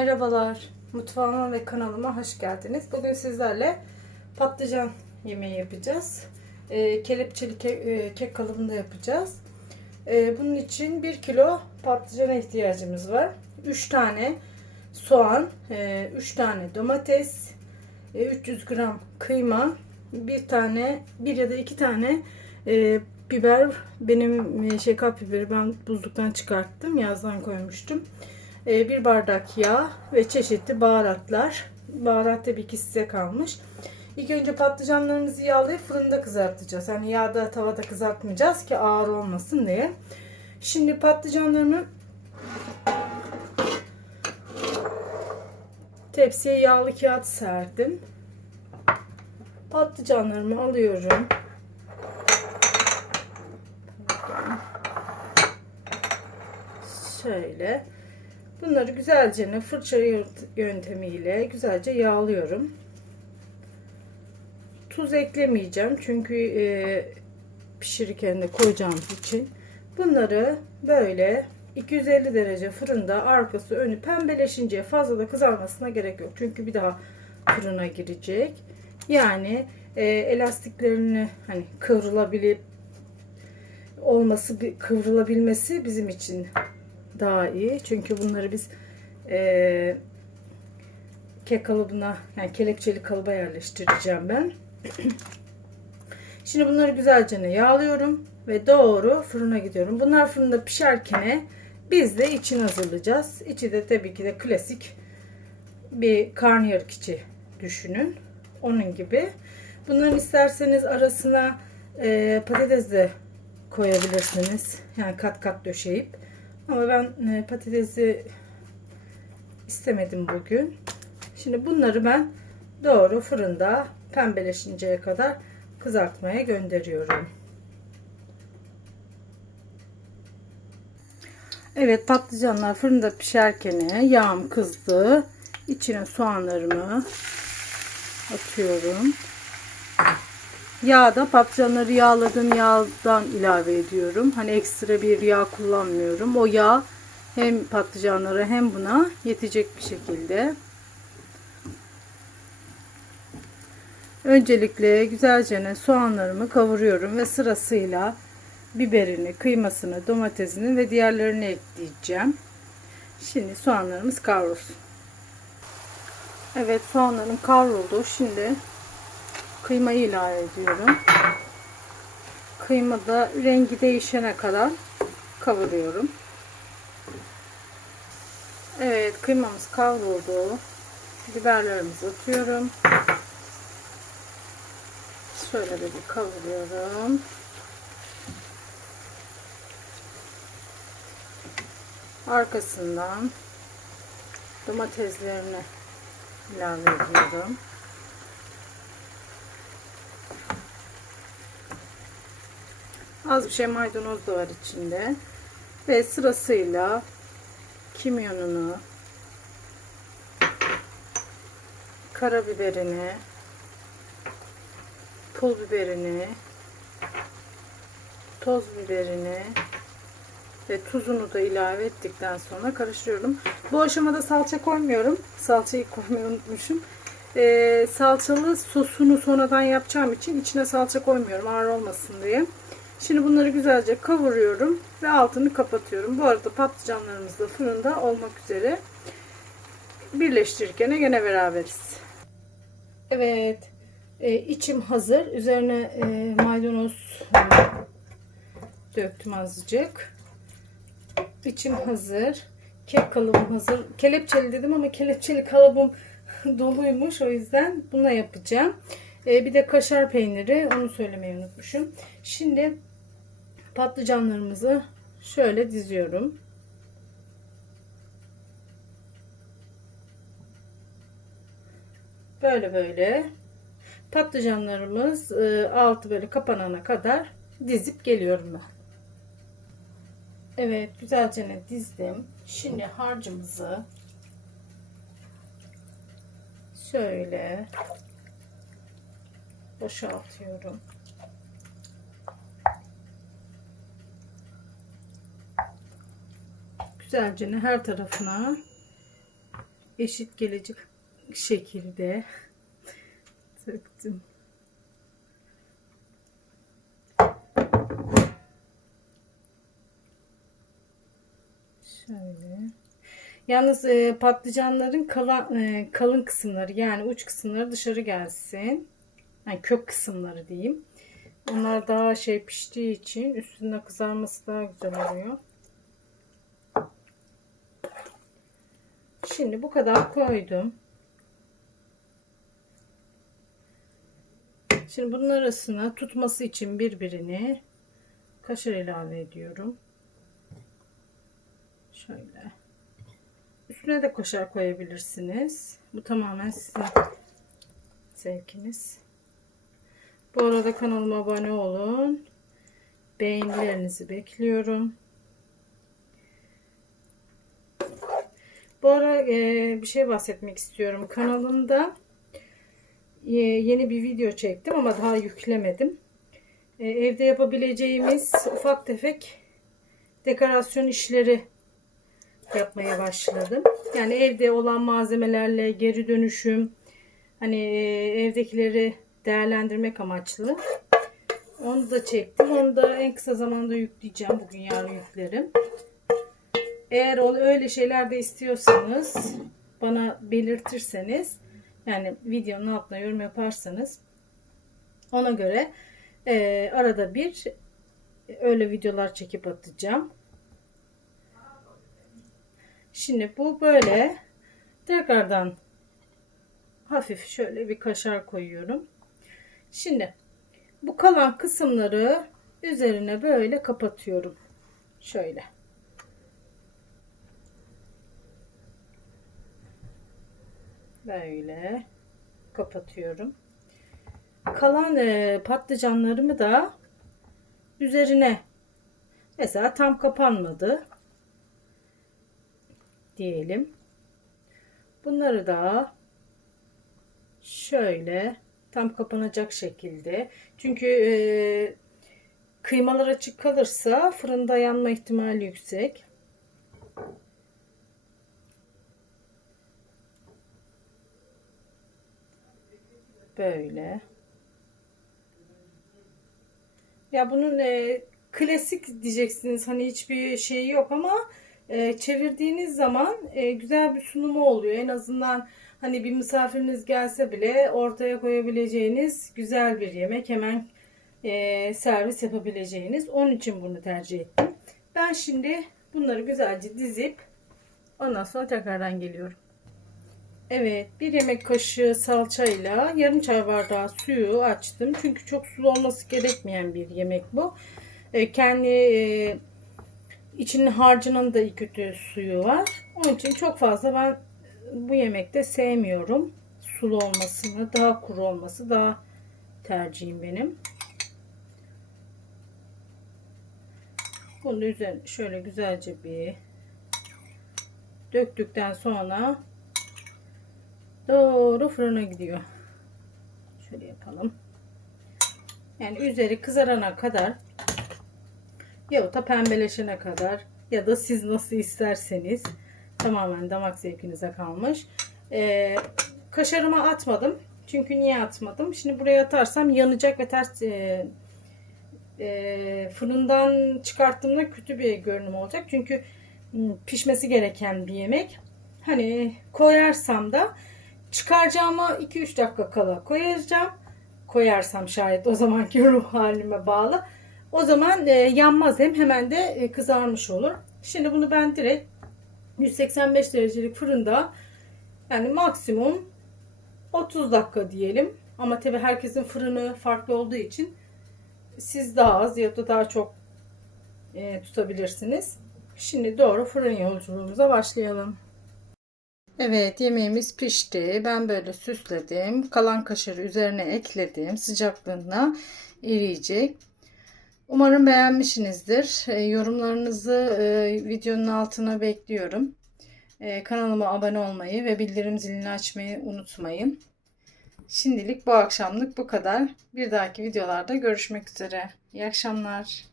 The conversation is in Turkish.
Merhabalar, mutfağıma ve kanalıma hoş geldiniz. Bugün sizlerle patlıcan yemeği yapacağız. Ee, kelepçeli ke- e, kek kalıbında yapacağız. Ee, bunun için 1 kilo patlıcana ihtiyacımız var. 3 tane soğan, 3 tane domates, e, 300 gram kıyma, bir tane, bir ya da iki tane e, biber. Benim e, şey kap biberi ben buzluktan çıkarttım, yazdan koymuştum. E, bir bardak yağ ve çeşitli baharatlar. Baharat tabii ki size kalmış. İlk önce patlıcanlarımızı yağlayıp fırında kızartacağız. Yani yağda tavada kızartmayacağız ki ağır olmasın diye. Şimdi patlıcanlarımı tepsiye yağlı kağıt serdim. Patlıcanlarımı alıyorum. Şöyle. Bunları güzelce fırça yöntemiyle güzelce yağlıyorum. Tuz eklemeyeceğim çünkü e, pişirirken de koyacağımız için. Bunları böyle 250 derece fırında arkası önü pembeleşinceye fazla da kızarmasına gerek yok. Çünkü bir daha fırına girecek. Yani e, elastiklerini hani kıvrılabilip olması kıvrılabilmesi bizim için daha iyi. Çünkü bunları biz e, kek kalıbına yani kelepçeli kalıba yerleştireceğim ben. Şimdi bunları güzelce yağlıyorum ve doğru fırına gidiyorum. Bunlar fırında pişerken biz de içini hazırlayacağız. İçi de tabii ki de klasik bir karnıyarık içi düşünün. Onun gibi. Bunların isterseniz arasına e, patates de koyabilirsiniz. Yani kat kat döşeyip. Ama ben e, patatesi istemedim bugün. Şimdi bunları ben doğru fırında pembeleşinceye kadar kızartmaya gönderiyorum. Evet patlıcanlar fırında pişerken yağım kızdı. İçine soğanlarımı atıyorum. Yağda patlıcanları yağladığım yağdan ilave ediyorum. Hani ekstra bir yağ kullanmıyorum. O yağ hem patlıcanlara hem buna yetecek bir şekilde. Öncelikle güzelce soğanlarımı kavuruyorum ve sırasıyla biberini, kıymasını, domatesini ve diğerlerini ekleyeceğim. Şimdi soğanlarımız kavrulsun. Evet soğanlarım kavruldu. Şimdi kıymayı ilave ediyorum. Kıyma da rengi değişene kadar kavuruyorum. Evet kıymamız kavruldu. Biberlerimizi atıyorum. Şöyle bir kavuruyorum. Arkasından domateslerini ilave ediyorum. Az bir şey maydanoz da var içinde. Ve sırasıyla kimyonunu, karabiberini, pul biberini, toz biberini ve tuzunu da ilave ettikten sonra karıştırıyorum. Bu aşamada salça koymuyorum. Salçayı koymayı unutmuşum. Ee, salçalı sosunu sonradan yapacağım için içine salça koymuyorum ağır olmasın diye. Şimdi bunları güzelce kavuruyorum ve altını kapatıyorum. Bu arada patlıcanlarımız da fırında olmak üzere. Birleştirirken gene beraberiz. Evet. E, içim hazır. Üzerine e, maydanoz e, döktüm azıcık. İçim hazır. Kek kalıbım hazır. Kelepçeli dedim ama kelepçeli kalıbım doluymuş. O yüzden buna yapacağım. E, bir de kaşar peyniri. Onu söylemeyi unutmuşum. Şimdi patlıcanlarımızı şöyle diziyorum. Böyle böyle patlıcanlarımız e, altı böyle kapanana kadar dizip geliyorum ben. Evet güzelce dizdim. Şimdi harcımızı şöyle boşaltıyorum. Güzelce her tarafına eşit gelecek şekilde sıktım. Şöyle. Yalnız e, patlıcanların kalan, e, kalın kısımları yani uç kısımları dışarı gelsin. Yani kök kısımları diyeyim. Onlar daha şey piştiği için üstünde kızarması daha güzel oluyor. Şimdi bu kadar koydum. Şimdi bunun arasına tutması için birbirini kaşar ilave ediyorum. Şöyle. Üstüne de kaşar koyabilirsiniz. Bu tamamen sizin zevkiniz. Bu arada kanalıma abone olun. Beğenilerinizi bekliyorum. Bu ara e, bir şey bahsetmek istiyorum. Kanalımda e, yeni bir video çektim ama daha yüklemedim. E, evde yapabileceğimiz ufak tefek dekorasyon işleri yapmaya başladım. Yani evde olan malzemelerle geri dönüşüm, hani e, evdekileri değerlendirmek amaçlı. Onu da çektim. Onu da en kısa zamanda yükleyeceğim. Bugün yarın yüklerim. Eğer o öyle şeyler de istiyorsanız bana belirtirseniz yani videonun altına yorum yaparsanız ona göre e, arada bir öyle videolar çekip atacağım. Şimdi bu böyle tekrardan hafif şöyle bir kaşar koyuyorum. Şimdi bu kalan kısımları üzerine böyle kapatıyorum. Şöyle. Böyle kapatıyorum. Kalan e, patlıcanlarımı da üzerine mesela tam kapanmadı diyelim. Bunları da şöyle tam kapanacak şekilde. Çünkü e, kıymalar açık kalırsa fırında yanma ihtimali yüksek. Böyle. Ya bunun e, klasik diyeceksiniz. Hani hiçbir şeyi yok ama e, çevirdiğiniz zaman e, güzel bir sunumu oluyor. En azından hani bir misafiriniz gelse bile ortaya koyabileceğiniz güzel bir yemek. Hemen e, servis yapabileceğiniz. Onun için bunu tercih ettim. Ben şimdi bunları güzelce dizip ondan sonra tekrardan geliyorum. Evet, bir yemek kaşığı salçayla yarım çay bardağı suyu açtım. Çünkü çok sulu olması gerekmeyen bir yemek bu. E, kendi e, içinin harcının da iyi kötü suyu var. Onun için çok fazla ben bu yemekte sevmiyorum. Sulu olmasını, daha kuru olması daha tercihim benim. Bunu üzerine şöyle güzelce bir döktükten sonra doğru fırına gidiyor. Şöyle yapalım. Yani üzeri kızarana kadar ya da pembeleşene kadar ya da siz nasıl isterseniz tamamen damak zevkinize kalmış. Ee, kaşarımı atmadım. Çünkü niye atmadım? Şimdi buraya atarsam yanacak ve ters e, e, fırından çıkarttığımda kötü bir görünüm olacak. Çünkü pişmesi gereken bir yemek. Hani koyarsam da çıkaracağıma 2-3 dakika kala koyacağım. Koyarsam şayet o zamanki ruh halime bağlı. O zaman e, yanmaz hem hemen de e, kızarmış olur. Şimdi bunu ben direkt 185 derecelik fırında yani maksimum 30 dakika diyelim. Ama tabi herkesin fırını farklı olduğu için siz daha az ya da daha çok e, tutabilirsiniz. Şimdi doğru fırın yolculuğumuza başlayalım. Evet yemeğimiz pişti. Ben böyle süsledim. Kalan kaşarı üzerine ekledim. Sıcaklığına eriyecek. Umarım beğenmişsinizdir. E, yorumlarınızı e, videonun altına bekliyorum. E, kanalıma abone olmayı ve bildirim zilini açmayı unutmayın. Şimdilik bu akşamlık bu kadar. Bir dahaki videolarda görüşmek üzere. İyi akşamlar.